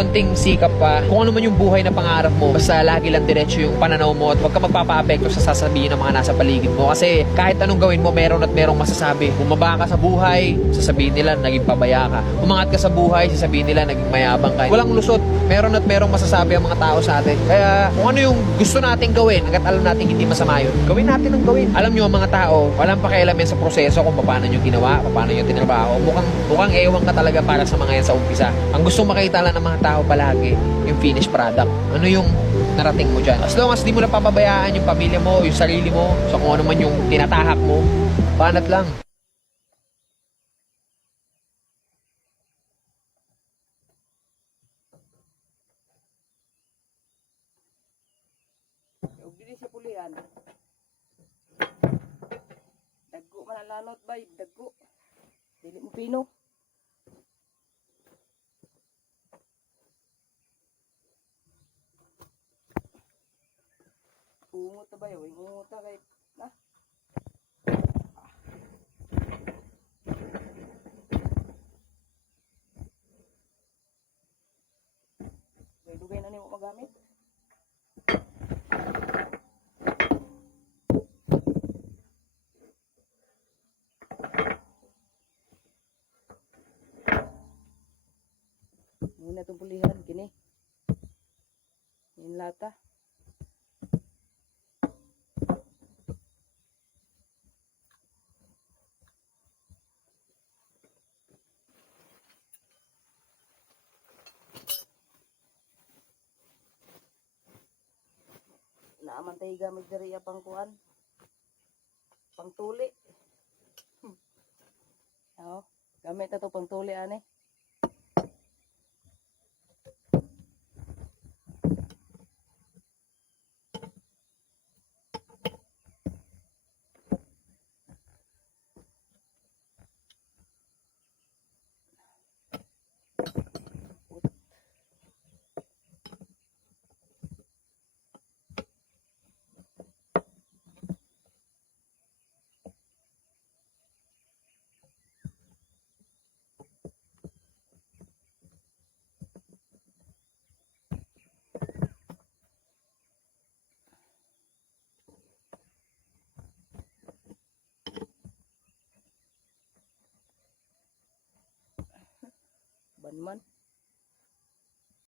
konting sikap pa, kung ano man yung buhay na pangarap mo, basta lagi lang diretso yung pananaw mo at huwag ka magpapa-apekto sa sasabihin ng mga nasa paligid mo. Kasi kahit anong gawin mo, meron at merong masasabi. Bumaba ka sa buhay, sasabihin nila naging pabaya ka. Umangat ka sa buhay, sasabihin nila naging mayabang ka. Walang lusot, meron at merong masasabi ang mga tao sa atin. Kaya kung ano yung gusto nating gawin, hanggat alam natin hindi masama yun, gawin natin ang gawin. Alam nyo, ang mga tao, walang pakialam yan sa proseso kung paano nyo ginawa, paano nyo tinrabaho. Mukhang ewan ka talaga para sa mga yan sa umpisa. Ang gustong makita lang ng mga tao palagi, yung finished product. Ano yung narating mo dyan. As long as di mo napapabayaan yung pamilya mo, yung sarili mo, so kung ano man yung tinatahak mo, banat lang. Ug dili sa pulihan. Daggo malalanot bay, daggo. Dili mo pino. Ungot ta bay, ungot ta kay na. Dugay na nimo magamit. Muna itong pulihan, kini. Yung lata. Naaman tayo gamit diri pang kuan. Pang tuli. Oh, gamit na to pang tuli ane. Banman.